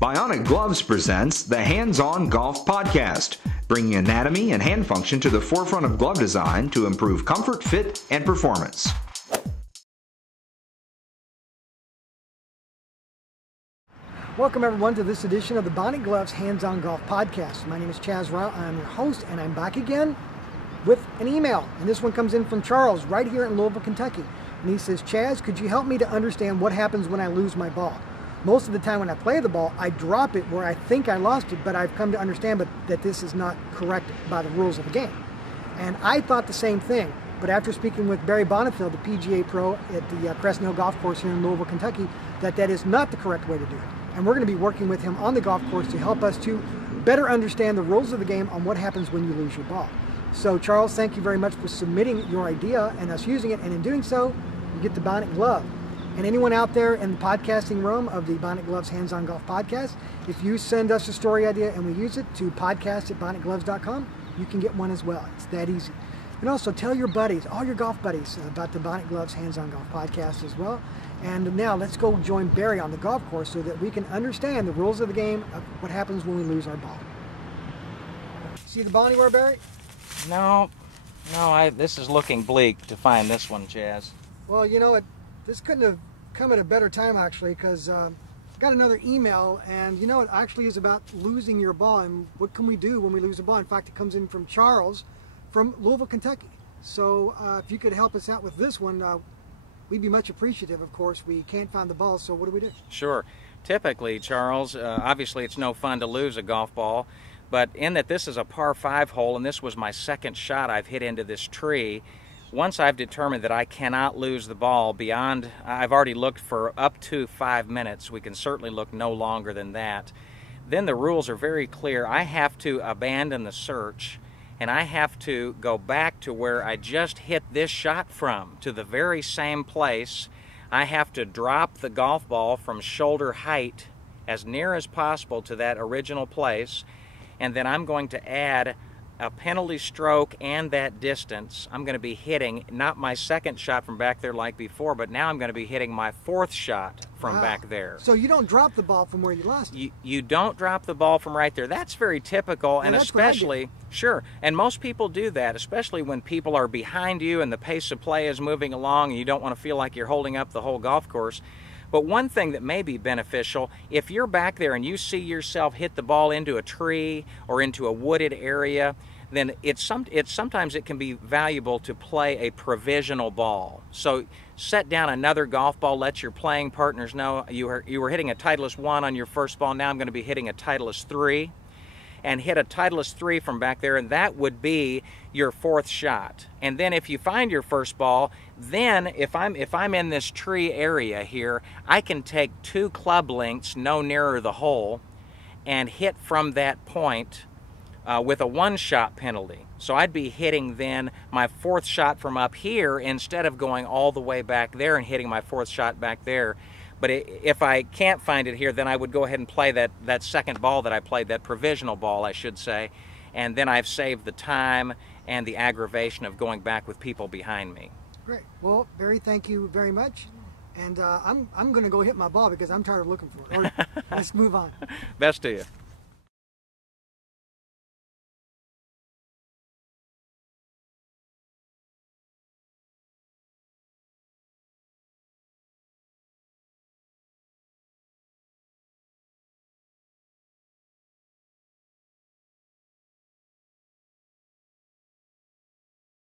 Bionic Gloves presents the Hands-On Golf Podcast, bringing anatomy and hand function to the forefront of glove design to improve comfort, fit, and performance. Welcome everyone to this edition of the Bionic Gloves Hands-On Golf Podcast. My name is Chaz Ryle. I'm your host, and I'm back again with an email. And this one comes in from Charles right here in Louisville, Kentucky. And he says, Chaz, could you help me to understand what happens when I lose my ball? Most of the time when I play the ball, I drop it where I think I lost it, but I've come to understand that this is not correct by the rules of the game. And I thought the same thing, but after speaking with Barry Bonifield, the PGA Pro at the Crescent Hill Golf Course here in Louisville, Kentucky, that is not the correct way to do it. And we're going to be working with him on the golf course to help us to better understand the rules of the game on what happens when you lose your ball. So Charles, thank you very much for submitting your idea and us using it, and in doing so, you get the Bionic Glove. And anyone out there in the podcasting room of the Bionic Gloves Hands-On Golf Podcast, if you send us a story idea and we use it to podcast@bionicgloves.com, you can get one as well. It's that easy. And also tell your buddies, all your golf buddies, about the Bionic Gloves Hands-On Golf Podcast as well. And now let's go join Barry on the golf course so that we can understand the rules of the game of what happens when we lose our ball. See the ball anywhere, Barry? No, this is looking bleak to find this one, Chaz. Well, you know, this couldn't have come at a better time, actually, because I got another email, and you know, it actually is about losing your ball and what can we do when we lose a ball. In fact, it comes in from Charles from Louisville, Kentucky. So if you could help us out with this one, we'd be much appreciative. Of course, we can't find the ball, so what do we do? Sure. Typically, Charles, obviously it's no fun to lose a golf ball, but in that this is a par 5 hole and this was my second shot I've hit into this tree, once I've determined that I cannot lose the ball beyond, I've already looked for up to 5 minutes, we can certainly look no longer than that, then the rules are very clear. I have to abandon the search and I have to go back to where I just hit this shot from, to the very same place. I have to drop the golf ball from shoulder height as near as possible to that original place, and then I'm going to add a penalty stroke and that distance. I'm going to be hitting not my second shot from back there like before, but now I'm going to be hitting my 4th shot from back there. So you don't drop the ball from where you lost it? You don't drop the ball from right there. That's very typical, and especially, sure, and most people do that, especially when people are behind you and the pace of play is moving along and you don't want to feel like you're holding up the whole golf course. But one thing that may be beneficial, if you're back there and you see yourself hit the ball into a tree or into a wooded area, then sometimes it can be valuable to play a provisional ball. So set down another golf ball, let your playing partners know you were hitting a Titleist 1 on your first ball, now I'm going to be hitting a Titleist 3, and hit a Titleist 3 from back there, and that would be your 4th shot. And then if you find your first ball, then if I'm in this tree area here, I can take 2 club lengths no nearer the hole and hit from that point with a 1-shot penalty. So I'd be hitting then my 4th shot from up here instead of going all the way back there and hitting my 4th shot back there. But if I can't find it here, then I would go ahead and play that second ball that I played, that provisional ball, I should say, and then I've saved the time and the aggravation of going back with people behind me. Great. Well, Barry, thank you very much. And I'm going to go hit my ball because I'm tired of looking for it. Let's move on. Best to you.